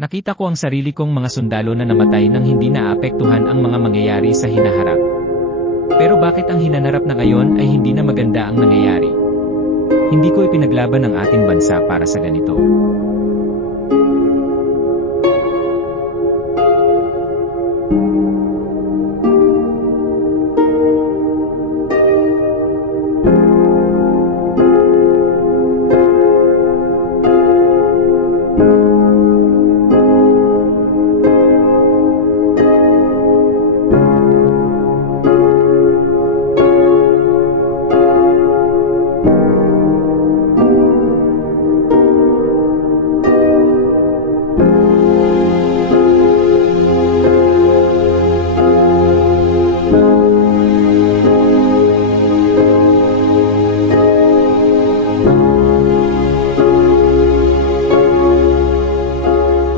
Nakita ko ang sarili kong mga sundalo na namatay nang hindi naapektuhan ang mga mangyayari sa hinaharap. Pero bakit ang hinanarap na ngayon ay hindi na maganda ang nangyayari? Hindi ko ipinaglaban ang ating bansa para sa ganito.